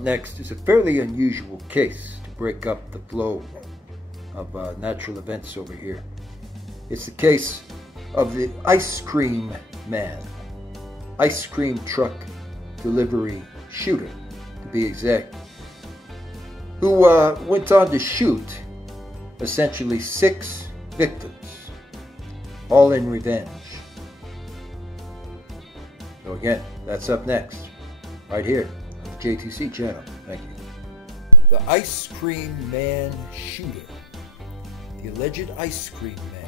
Next is a fairly unusual case to break up the flow of natural events over here. It's the case of the ice cream man, ice cream truck delivery shooter, to be exact, who went on to shoot essentially 6 victims, all in revenge. So again, that's up next, right here on the JTC channel. Thank you. The ice cream man shooter, the alleged ice cream man.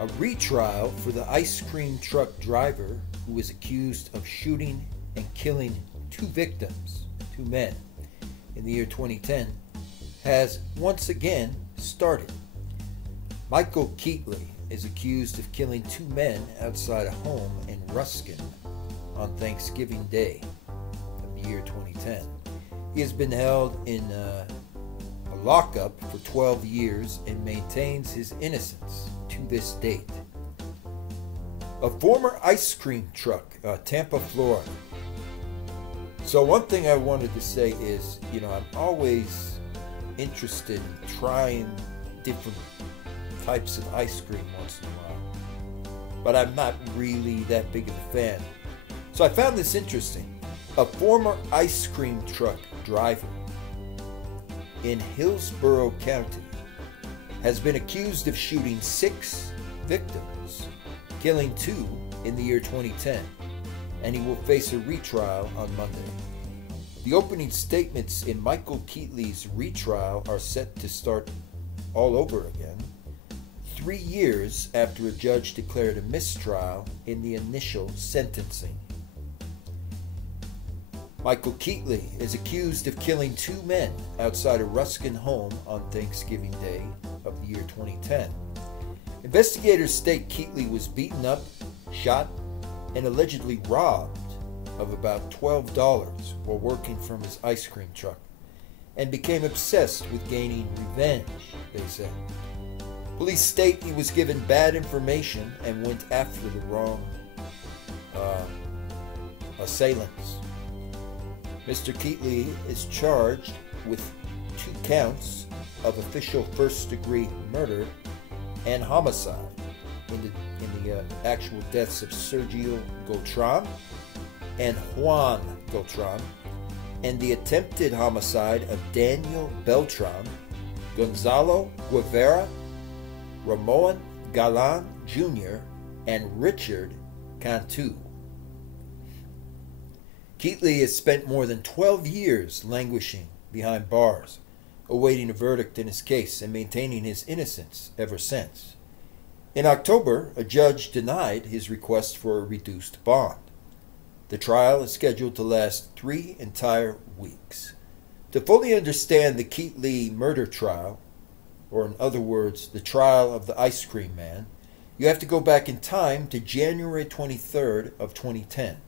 A retrial for the ice cream truck driver who was accused of shooting and killing 2 victims, 2 men, in the year 2010, has once again started. Michael Keetley is accused of killing 2 men outside a home in Ruskin on Thanksgiving Day of the year 2010. He has been held in a lockup for 12 years and maintains his innocence to this date. A former ice cream truck, Tampa, Florida. So one thing I wanted to say is, I'm always interested in trying different types of ice cream once in a while, but I'm not really that big of a fan. So I found this interesting. A former ice cream truck driver in Hillsborough County has been accused of shooting 6 victims, killing 2 in the year 2010, and he will face a retrial on Monday. The opening statements in Michael Keetley's retrial are set to start all over again, 3 years after a judge declared a mistrial in the initial sentencing. Michael Keetley is accused of killing 2 men outside a Ruskin home on Thanksgiving Day of the year 2010. Investigators state Keetley was beaten up, shot, and allegedly robbed of about $12 while working from his ice cream truck, and became obsessed with gaining revenge, they said. Police state he was given bad information and went after the wrong assailants. Mr. Keetley is charged with 2 counts of official first-degree murder and homicide in the actual deaths of Sergio Beltran and Juan Beltran, and the attempted homicide of Daniel Beltran, Gonzalo Guevara, Ramon Galan Jr., and Richard Cantu. Keetley has spent more than 12 years languishing behind bars, awaiting a verdict in his case and maintaining his innocence ever since. In October, a judge denied his request for a reduced bond. The trial is scheduled to last 3 entire weeks. To fully understand the Keetley murder trial, or in other words, the trial of the ice cream man, you have to go back in time to January 23rd of 2010.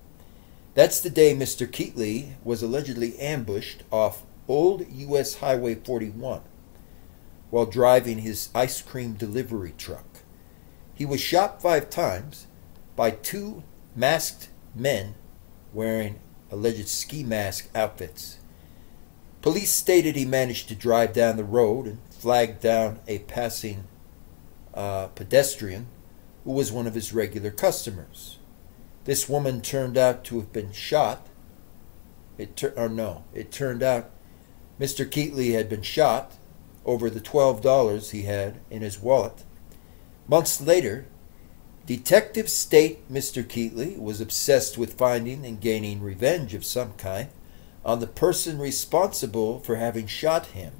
That's the day Mr. Keetley was allegedly ambushed off Old U.S. Highway 41 while driving his ice cream delivery truck. He was shot 5 times by 2 masked men wearing alleged ski mask outfits. Police stated he managed to drive down the road and flagged down a passing pedestrian who was one of his regular customers. This woman turned out to have been shot. It turned out Mr. Keetley had been shot over the $12 he had in his wallet. Months later, detectives state Mr. Keetley was obsessed with finding and gaining revenge of some kind on the person responsible for having shot him.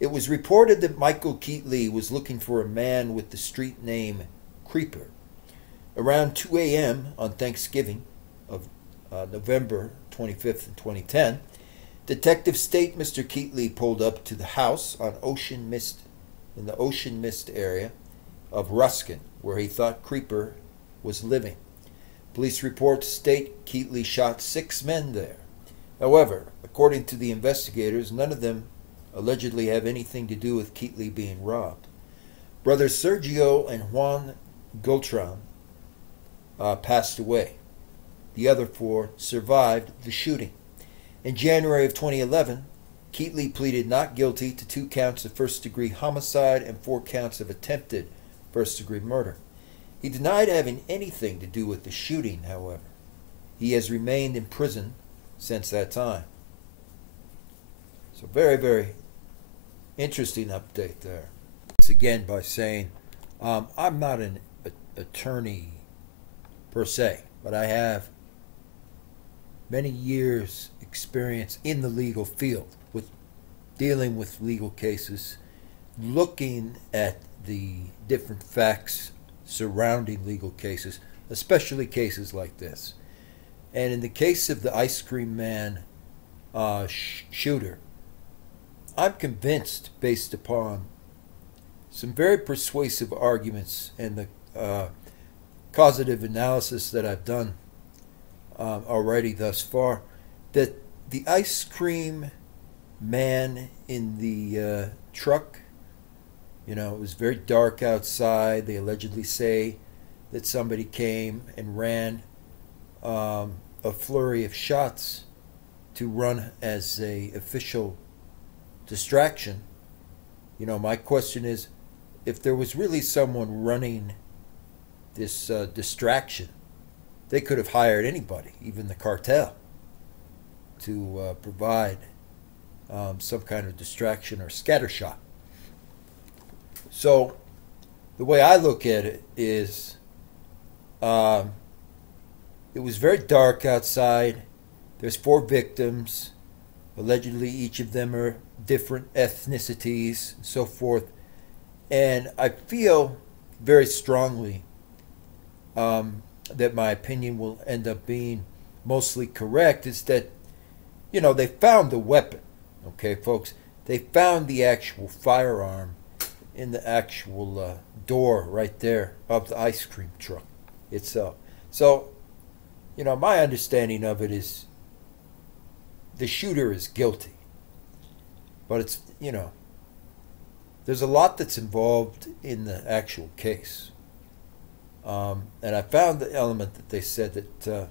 It was reported that Michael Keetley was looking for a man with the street name Creeper. Around 2 a.m. on Thanksgiving of November 25th, 2010, detectives state Mr. Keetley pulled up to the house on in the Ocean Mist area of Ruskin, where he thought Creeper was living. Police reports state Keetley shot 6 men there. However, according to the investigators, none of them allegedly have anything to do with Keetley being robbed. Brothers Sergio and Juan Beltran passed away. The other 4 survived the shooting. In January of 2011, Keetley pleaded not guilty to 2 counts of first-degree homicide and 4 counts of attempted first-degree murder. He denied having anything to do with the shooting, however. He has remained in prison since that time. So very, very interesting update there. It's again by saying, I'm not an attorney per se, but I have many years experience in the legal field with dealing with legal cases, looking at the different facts surrounding legal cases, especially cases like this. And in the case of the ice cream man shooter, I'm convinced, based upon some very persuasive arguments and the causative analysis that I've done already thus far, that the ice cream man in the truck, it was very dark outside. They allegedly say that somebody came and ran a flurry of shots to run as a official distraction. My question is, if there was really someone running this distraction, they could have hired anybody, even the cartel, to provide some kind of distraction or scattershot. So the way I look at it is, it was very dark outside. There's 4 victims. Allegedly, each of them are different ethnicities and so forth. And I feel very strongly that my opinion will end up being mostly correct, is that, they found the weapon. Okay, folks? They found the actual firearm in the actual door right there of the ice cream truck itself. So, my understanding of it is the shooter is guilty. But it's, there's a lot that's involved in the actual case. And I found the element that they said that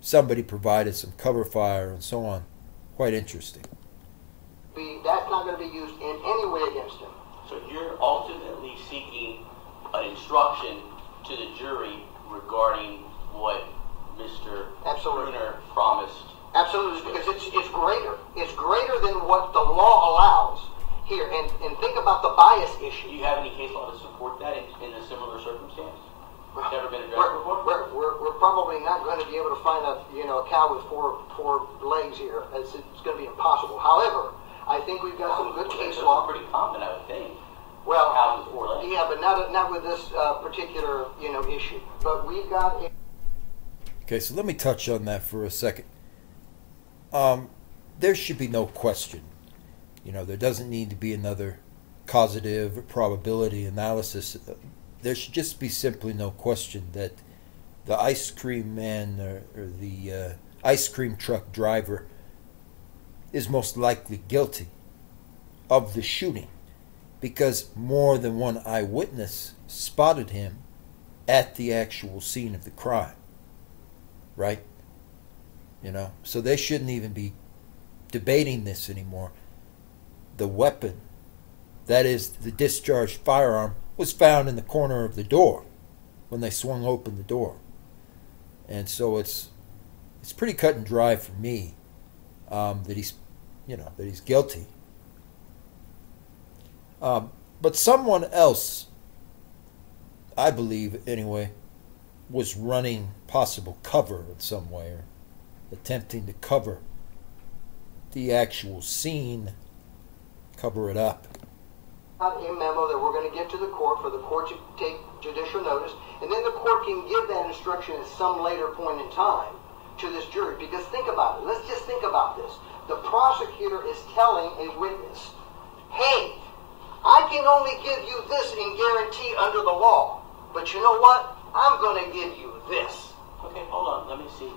somebody provided some cover fire and so on quite interesting. That's not going to be used in any way against him. So you're ultimately seeking an instruction to the jury regarding what Mr. Bruner promised. Absolutely, because it's greater. It's greater than what the law allows here. And think about the bias issue. Do you have any case law to support that in a similar circumstance? Never been addressed before? We're probably not going to be able to find a cow with four legs here. It's going to be impossible. However, I think we've got some good case law. Pretty common, I would think. Well, cows with 4 legs. Yeah, but not with this particular issue. But we've got. Okay, so let me touch on that for a second. There should be no question. There doesn't need to be another causative or probability analysis. There should just be simply no question that the ice cream man or the ice cream truck driver is most likely guilty of the shooting, because more than one eyewitness spotted him at the actual scene of the crime. Right? So they shouldn't even be debating this anymore. The weapon, that is the discharged firearm, was found in the corner of the door when they swung open the door. And so it's pretty cut and dry for me that he's guilty. But someone else, I believe anyway, was running possible cover in some way, or attempting to cover the actual scene, cover it up. A memo that we're going to get to the court for the court to take judicial notice, and then the court can give that instruction at some later point in time to this jury. Because think about it. Let's just think about this. The prosecutor is telling a witness, hey, I can only give you this in guarantee under the law, but you know what? I'm going to give you this. Okay, hold on. Let me see.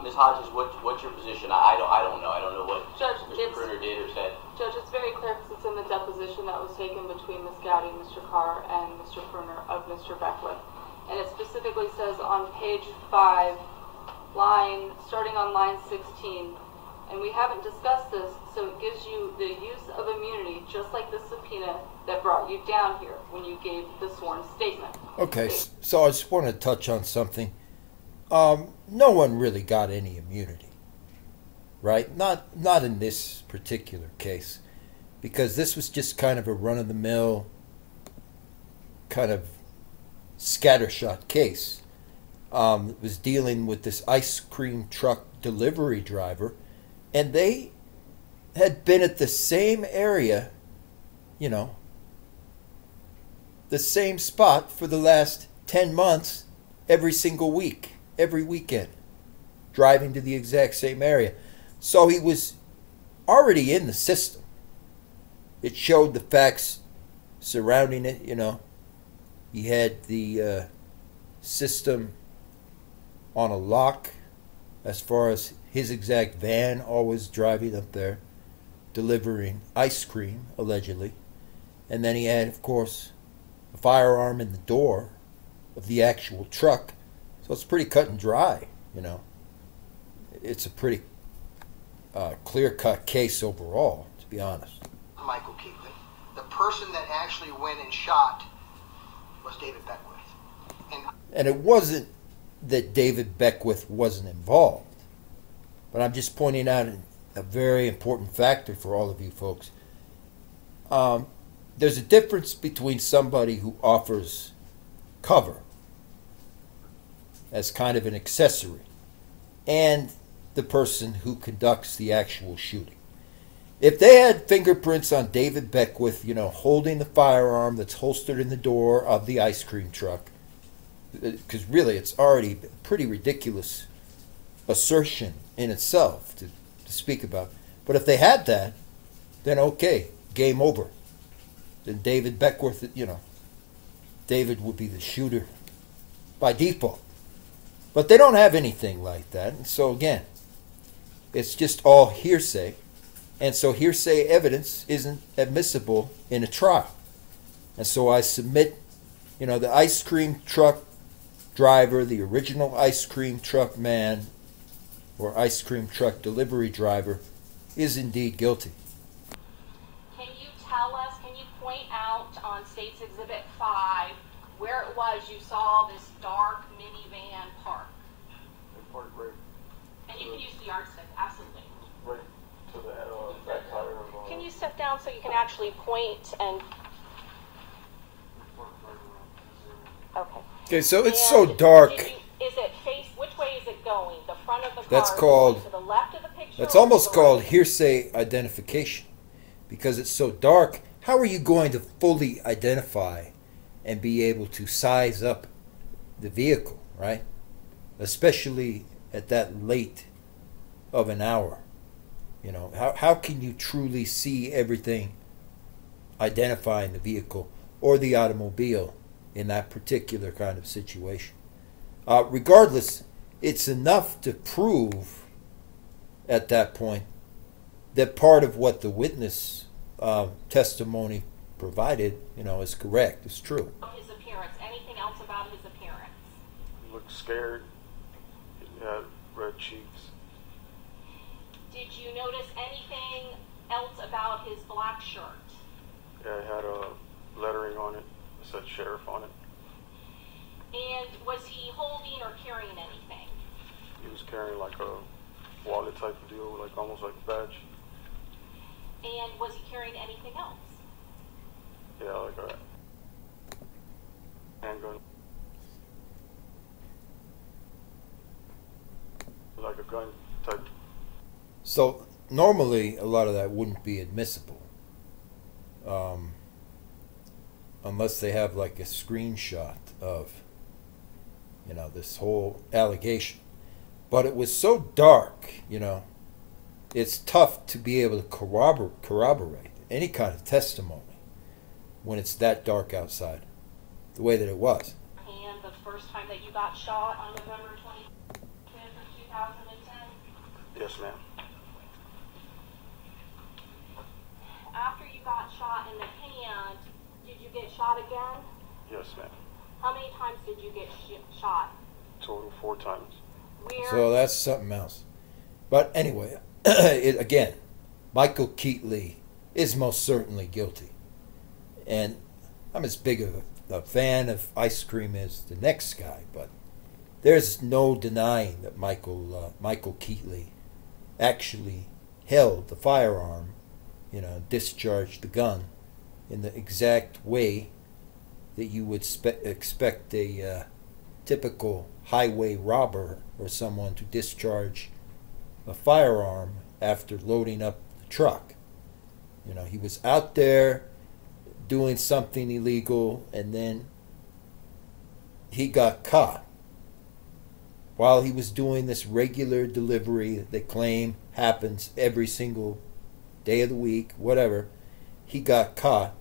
Ms. Hodges, what's your position? I don't know. I don't know what Judge, Mr. Bruner did or said. Judge, it's very clear because it's in the deposition that was taken between Ms. Gowdy, Mr. Carr, and Mr. Bruner of Mr. Beckwith. And it specifically says on page 5, starting on line 16, And we haven't discussed this, so it gives you the use of immunity, just like the subpoena that brought you down here when you gave the sworn statement. Okay, so I just want to touch on something. No one really got any immunity, right? Not in this particular case, because this was just kind of a run-of-the-mill, kind of scattershot case. It was dealing with this ice cream truck delivery driver, and they had been at the same area, you know, the same spot for the last 10 months, every single week, every weekend, driving to the exact same area. So he was already in the system. It showed the facts surrounding it, you know. He had the system on a lock as far as his exact van always driving up there, delivering ice cream, allegedly. And then he had, of course, a firearm in the door of the actual truck. So it's pretty cut and dry, you know. It's a pretty clear-cut case overall, to be honest. Michael Keetley. The person that actually went and shot was David Beckwith. And it wasn't that David Beckwith wasn't involved, but I'm just pointing out a very important factor for all of you folks. There's a difference between somebody who offers cover as kind of an accessory and the person who conducts the actual shooting. If they had fingerprints on David Beckwith, you know, holding the firearm that's holstered in the door of the ice cream truck, because really it's already a pretty ridiculous assertion in itself to speak about. But if they had that, then okay, game over. Then David Beckwith, you know, David would be the shooter by default. But they don't have anything like that. And so again, it's just all hearsay. And so hearsay evidence isn't admissible in a trial. And so I submit, you know, the ice cream truck driver, the original ice cream truck man, or ice cream truck delivery driver, is indeed guilty. Can you tell us, can you point out on State's Exhibit 5 where it was you saw this dark minivan park? It parked right. And you can use the yardstick, absolutely. Right to the back tire of. Can you step down so you can actually point and? Okay. Okay, so it's so dark. Is it face? Which way is it going? The front of the car? That's called. To the left of the picture. That's almost called hearsay identification, because it's so dark. How are you going to fully identify and be able to size up the vehicle, right? Especially at that late of an hour. You know, how can you truly see everything identifying the vehicle or the automobile in that particular kind of situation? Regardless, it's enough to prove at that point that part of what the witness testimony provided, you know, is correct, is true. His appearance. Anything else about his appearance? He looked scared. He had red cheeks. Did you notice anything else about his black shirt? Yeah, it had a lettering on it. It said sheriff on it. And was he holding or carrying anything? He was carrying like a wallet type of deal, like almost like a badge. And was he carrying anything else? Yeah, like a handgun. Like a gun type. So normally a lot of that wouldn't be admissible unless they have like a screenshot of, you know, this whole allegation. But it was so dark, you know, it's tough to be able to corroborate any kind of testimony when it's that dark outside, the way that it was. And the first time that you got shot on November 25th of 2010? Yes, ma'am. After you got shot in the hand, did you get shot again? Yes, ma'am. How many times did you get shot? Total 4 times. Where? So that's something else. But anyway, Again, Michael Keetley is most certainly guilty. And I'm as big of a fan of ice cream as the next guy, but there's no denying that Michael Keetley actually held the firearm, discharged the gun in the exact way that you would expect a typical highway robber or someone to discharge a firearm after loading up the truck. He was out there doing something illegal, and then he got caught while he was doing this regular delivery that they claim happens every single day of the week, whatever. He got caught,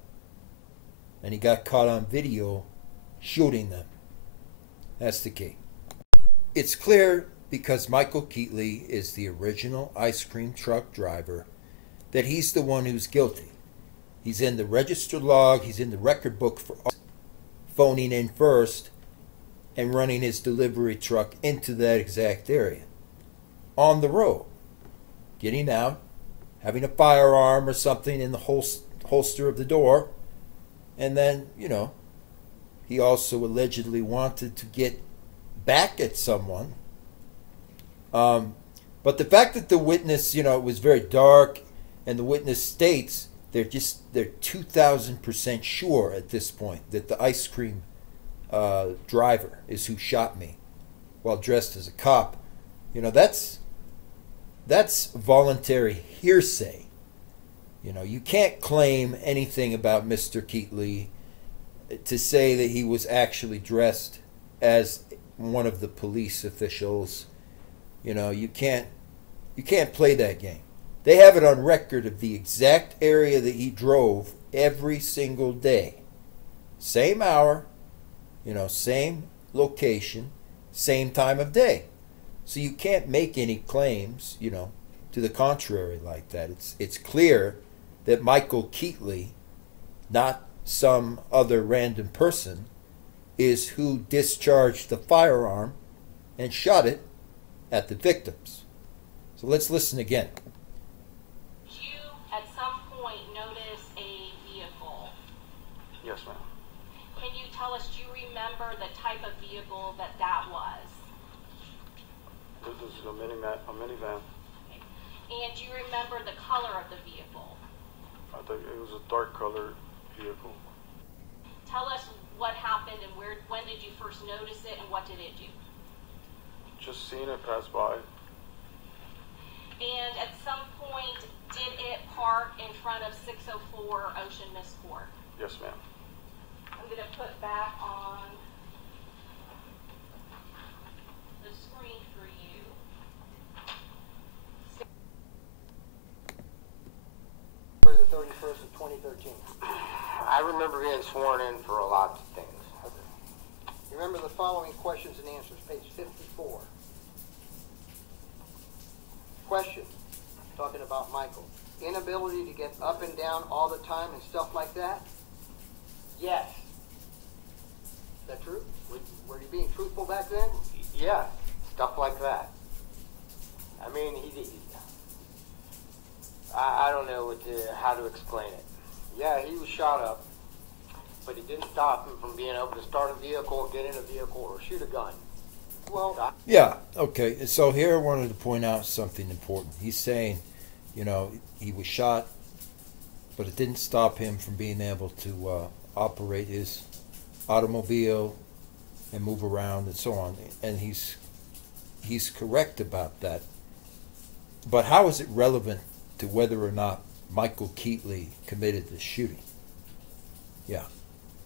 and he got caught on video shooting them. That's the key. It's clear, because Michael Keetley is the original ice cream truck driver, that he's the one who's guilty. He's in the register log, he's in the record book for phoning in first and running his delivery truck into that exact area. On the road, getting out, having a firearm or something in the holster of the door, and then, he also allegedly wanted to get back at someone. But the fact that the witness, it was very dark, and the witness states they're 2,000% sure at this point that the ice cream driver is who shot me while dressed as a cop. That's voluntary hearsay. You can't claim anything about Mr. Keetley to say that he was actually dressed as one of the police officials. You can't play that game. They have it on record of the exact area that he drove every single day. Same hour, same location, same time of day. So you can't make any claims, to the contrary like that. It's clear that Michael Keetley, not some other random person, is who discharged the firearm and shot it at the victims. So let's listen again. Did you at some point notice a vehicle? Yes, ma'am. Can you tell us, do you remember the type of vehicle that was? This is a minivan. And do you remember the color of the vehicle? I think it was a dark colored vehicle. Tell us what happened and when did you first notice it and what did it do? Just seeing it pass by. And at some point, did it park in front of 604 Ocean Miss Court? Yes, ma'am. I'm going to put back on the screen for you. For the 31st of 2013. I remember being sworn in for a lot of things. You remember the following questions and answers, page 54. Question, talking about Michael. Inability to get up and down all the time and stuff like that? Yes. Is that true? Were you being truthful back then? Yeah, stuff like that. I mean, I don't know how to explain it. Yeah, he was shot up, but it didn't stop him from being able to start a vehicle, get in a vehicle, or shoot a gun. Well, yeah, okay. So here I wanted to point out something important. He's saying, he was shot, but it didn't stop him from being able to operate his automobile and move around and so on. And he's correct about that. But how is it relevant to whether or not Michael Keetley committed the shooting? Yeah.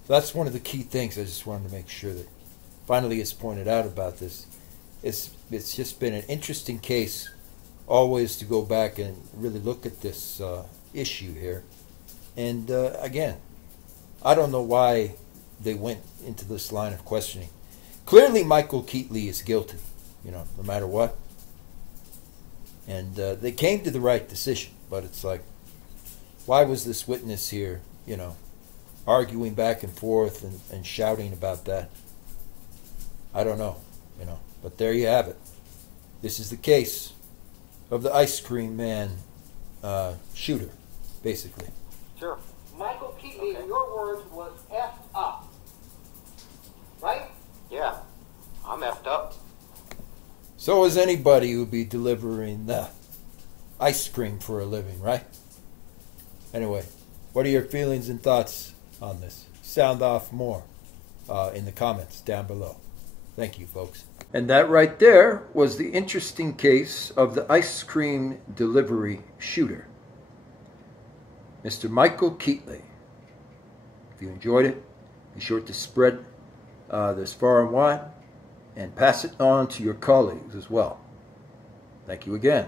So that's one of the key things I just wanted to make sure that finally it's pointed out about this. It's just been an interesting case always to go back and really look at this issue here. And again, I don't know why they went into this line of questioning. Clearly Michael Keetley is guilty, no matter what. And they came to the right decision, but it's like, why was this witness here, arguing back and forth and shouting about that? I don't know, but there you have it. This is the case of the ice cream man shooter, basically. Sure. Michael Keetley, in your words, was effed up. Right? Yeah. I'm effed up. So is anybody who be delivering the ice cream for a living, right? Anyway, what are your feelings and thoughts on this? Sound off more in the comments down below. Thank you, folks. And that right there was the interesting case of the ice cream delivery shooter, Mr. Michael Keetley. If you enjoyed it, be sure to spread this far and wide and pass it on to your colleagues as well. Thank you again.